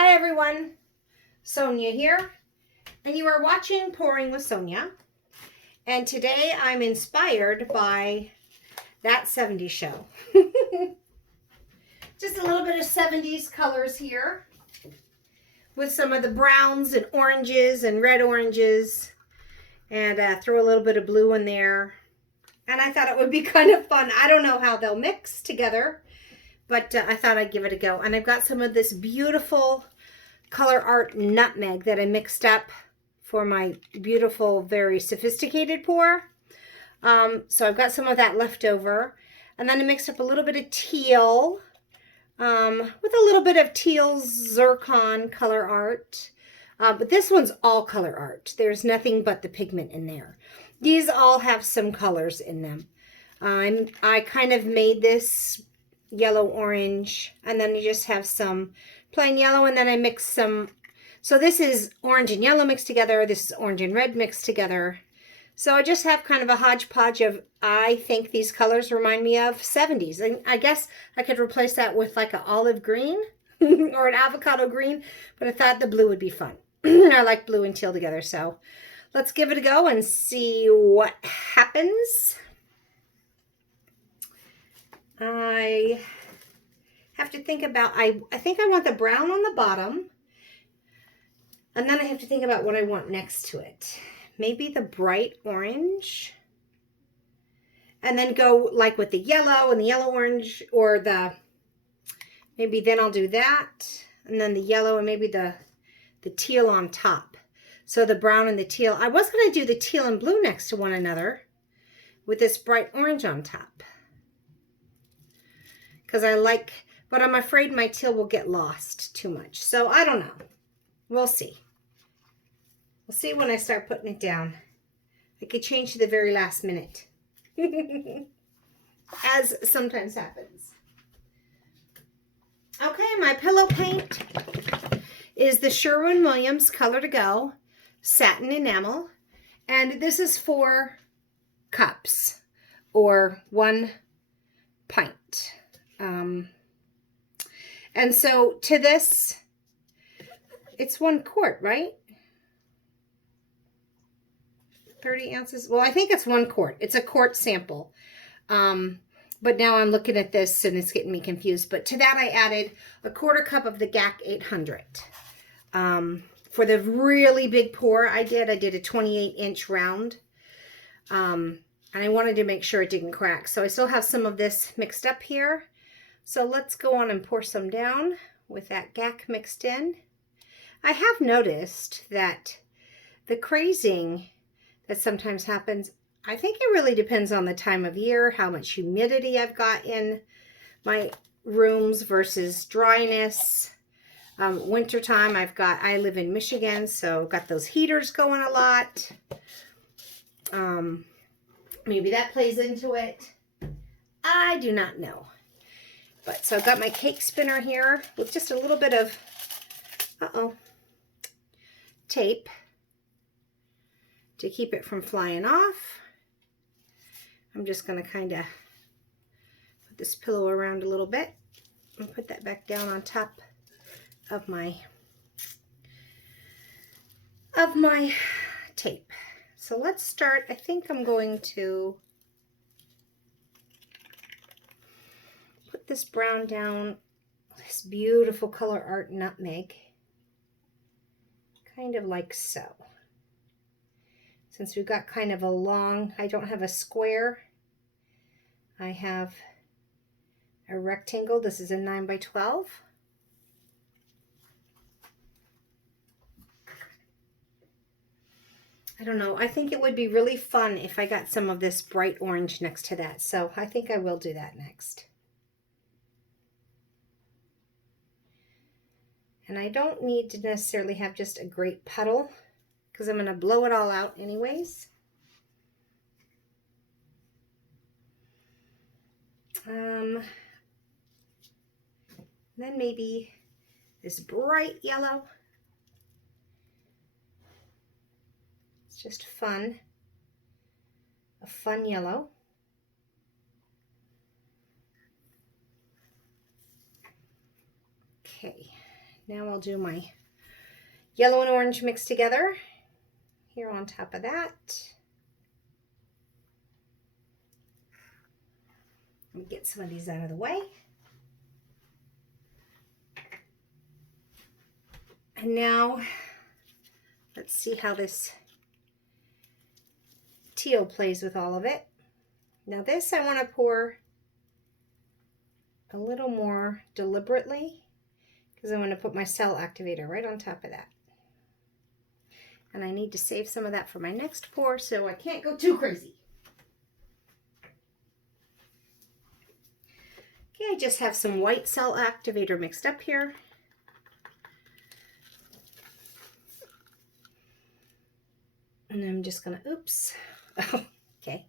Hi everyone, Sonia here, and you are watching Pouring with Sonia. And today I'm inspired by that 70s show. Just a little bit of 70s colors here with some of the browns and oranges and red oranges, and throw a little bit of blue in there. And I thought it would be kind of fun. I don't know how they'll mix together, but I thought I'd give it a go. And I've got some of this beautiful ColourArte Nutmeg that I mixed up for my beautiful, very sophisticated pour. So I've got some of that left over. And then I mixed up a little bit of teal with a little bit of Teal Zirzon ColourArte. But this one's all ColourArte. There's nothing but the pigment in there. These all have some colors in them. I kind of made this yellow-orange, and then you just have some plain yellow, and then I mixed some. So this is orange and yellow mixed together. This is orange and red mixed together. So I just have kind of a hodgepodge of, I think these colors remind me of 70s. And I guess I could replace that with like an olive green or an avocado green, but I thought the blue would be fun. I like blue and teal together, so let's give it a go and see what happens. I have to think about, I think I want the brown on the bottom, and then I have to think about what I want next to it. Maybe the bright orange, and then go like with the yellow and the yellow orange, or the, maybe then I'll do that, and then the yellow and maybe the teal on top. So the brown and the teal. I was going to do the teal and blue next to one another with this bright orange on top, because I like, but I'm afraid my teal will get lost too much. So I don't know. We'll see. We'll see when I start putting it down. I could change to the very last minute. As sometimes happens. Okay, my pillow paint is the Sherwin Williams Color-to-go Satin Enamel. And this is 4 cups or 1 pint. And so to this, it's 1 quart, right? 30 ounces. Well, I think it's 1 quart. It's a quart sample. But now I'm looking at this and it's getting me confused. But to that I added a 1/4 cup of the GAC 800. For the really big pour I did a 28-inch round. And I wanted to make sure it didn't crack. So I still have some of this mixed up here. So let's go on and pour some down with that GAC mixed in. I have noticed that the crazing that sometimes happens, I think it really depends on the time of year, how much humidity I've got in my rooms versus dryness. Wintertime, I live in Michigan, so I've got those heaters going a lot. Maybe that plays into it. I do not know. But so I've got my cake spinner here with just a little bit of, tape to keep it from flying off. I'm just going to kind of put this pillow around a little bit and put that back down on top of my tape. So let's start. I think I'm going to put this brown down, this beautiful ColourArte Nutmeg, kind of like so. Since we've got kind of a long, I don't have a square, I have a rectangle. This is a 9 by 12. I don't know. I think it would be really fun if I got some of this bright orange next to that. So I think I will do that next. And I don't need to necessarily have just a great puddle, because I'm going to blow it all out anyways. Then maybe this bright yellow. It's just fun. A fun yellow. Okay. Now I'll do my yellow and orange mixed together here on top of that. Let me get some of these out of the way. And now let's see how this teal plays with all of it. Now this I want to pour a little more deliberately because I'm going to put my cell activator right on top of that. And I need to save some of that for my next pour, so I can't go too crazy. Okay, I just have some white cell activator mixed up here. And I'm just gonna, oops. Oh, okay.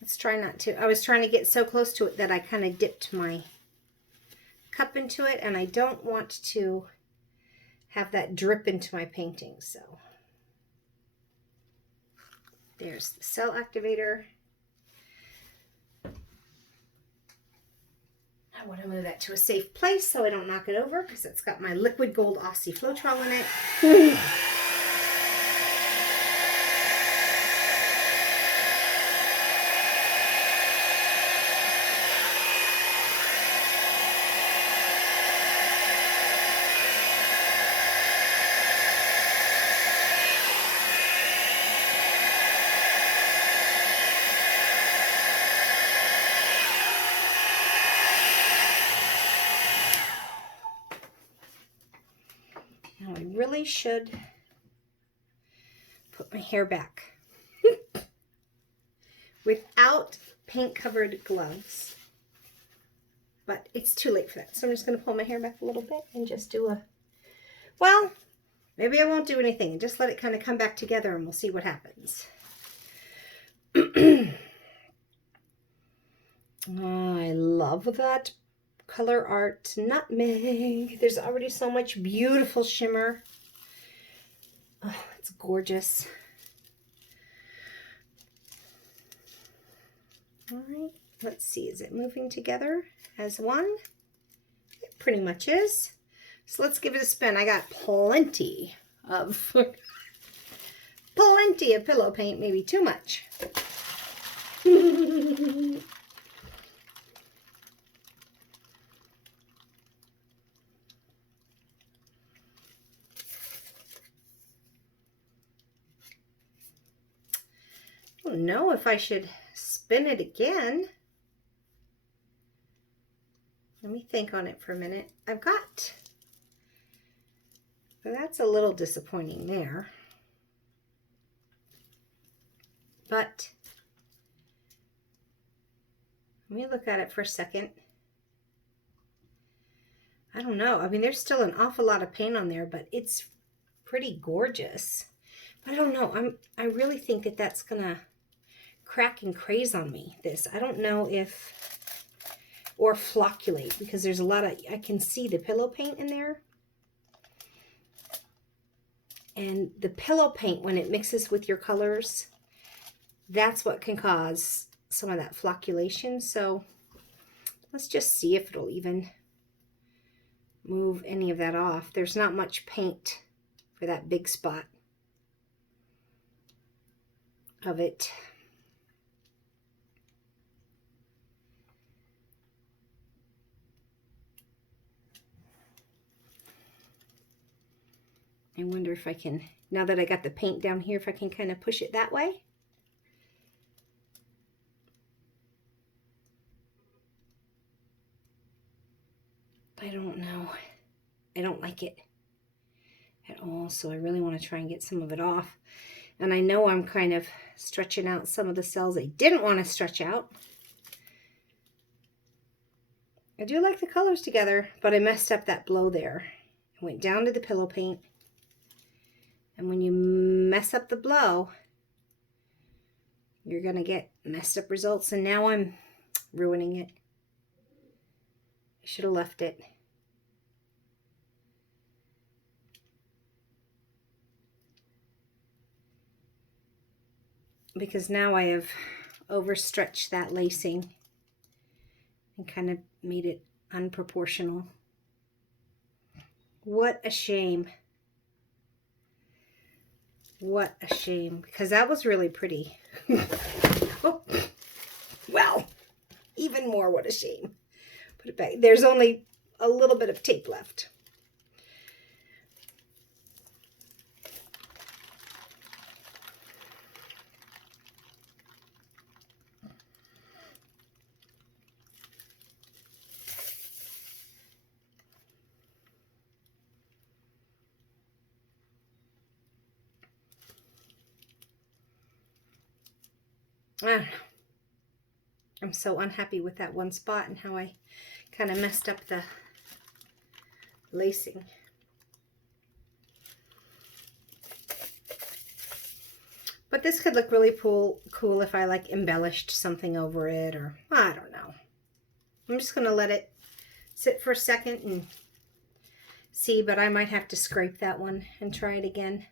Let's try not to. I was trying to get so close to it that I kind of dipped my cup into it, and I don't want to have that drip into my painting, so. There's the cell activator. I want to move that to a safe place so I don't knock it over because it's got my liquid gold Aussie Floetral in it. Now I really should put my hair back without paint-covered gloves, but it's too late for that. So I'm just going to pull my hair back a little bit and just do a, well, maybe I won't do anything and just let it kind of come back together and we'll see what happens. I love that ColourArte Nutmeg. There's already so much beautiful shimmer. Oh, it's gorgeous. All right, let's see. Is it moving together as one? It pretty much is. So let's give it a spin. I got plenty of pillow paint, maybe too much. I don't know if I should spin it again. Let me think on it for a minute. That's a little disappointing there. But let me look at it for a second. I don't know. I mean, there's still an awful lot of paint on there, but it's pretty gorgeous. But I don't know. I really think that that's gonna crack and craze on me. I don't know if, or flocculate, because there's a lot of, I can see the pillow paint in there. And the pillow paint, when it mixes with your colors, that's what can cause some of that flocculation. So let's just see if it'll even move any of that off. There's not much paint for that big spot of it. I wonder if I can, now that I got the paint down here, if I can kind of push it that way. I don't know. I don't like it at all, so I really want to try and get some of it off. And I know I'm kind of stretching out some of the cells I didn't want to stretch out. I do like the colors together, but I messed up that blow there. I went down to the pillow paint. And when you mess up the blow, you're going to get messed up results. And now I'm ruining it. I should have left it. Because now I have overstretched that lacing and kind of made it unproportional. What a shame. What a shame, because that was really pretty. Oh, well, even more, what a shame. Put it back. There's only a little bit of tape left. I don't know. I'm so unhappy with that one spot and how I kind of messed up the lacing. But this could look really cool if I like embellished something over it, or I don't know. I'm just going to let it sit for a second and see, but I might have to scrape that one and try it again.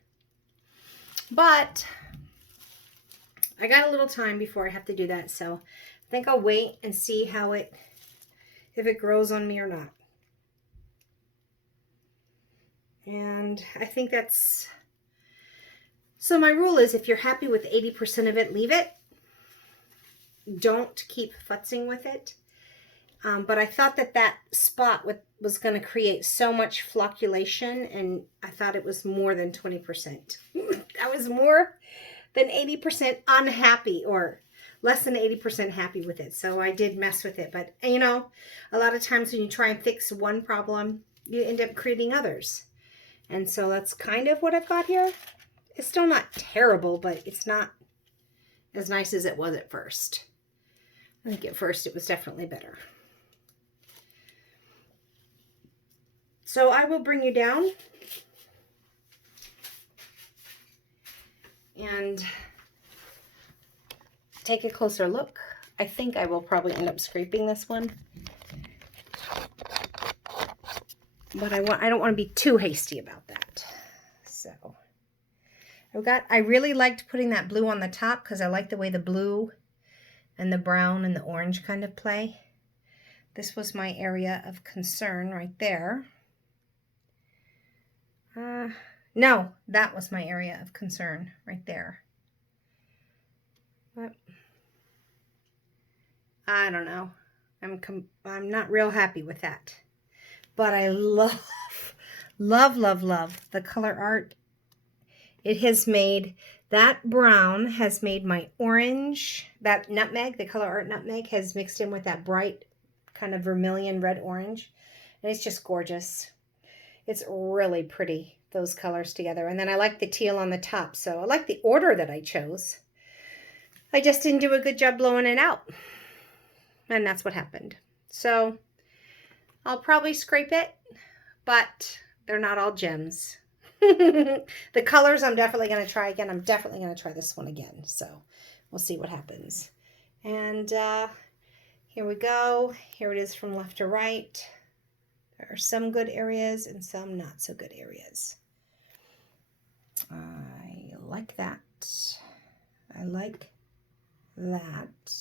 But I got a little time before I have to do that, so I think I'll wait and see how if it grows on me or not. And I think that's, so my rule is if you're happy with 80% of it, leave it. Don't keep futzing with it. But I thought that spot was going to create so much flocculation, and I thought it was more than 20%. I was more than 80% unhappy, or less than 80% happy with it. So I did mess with it. But, you know, a lot of times when you try and fix one problem, you end up creating others. And so that's kind of what I've got here. It's still not terrible, but it's not as nice as it was at first. I think at first it was definitely better. So I will bring you down and take a closer look. I think I will probably end up scraping this one, but I don't want to be too hasty about that. So I really liked putting that blue on the top because I like the way the blue and the brown and the orange kind of play. This was my area of concern right there. No, that was my area of concern right there. But I don't know. I'm not real happy with that. But I love the ColourArte. It has made, that brown has made my orange, that nutmeg, the ColourArte nutmeg has mixed in with that bright kind of vermilion red orange. And it's just gorgeous. It's really pretty, those colors together. And then I like the teal on the top. So I like the order that I chose. I just didn't do a good job blowing it out. And that's what happened. So I'll probably scrape it, but they're not all gems. The colors I'm definitely going to try again. I'm definitely going to try this one again. So we'll see what happens. And here we go. Here it is from left to right. There are some good areas and some not so good areas. I like that. I like that.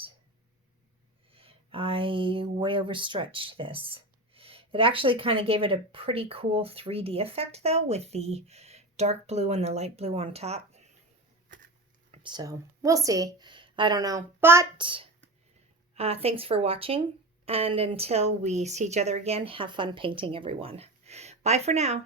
I way overstretched this. It actually kind of gave it a pretty cool 3D effect though, with the dark blue and the light blue on top. So we'll see. I don't know. But thanks for watching. And until we see each other again, have fun painting, everyone. Bye for now.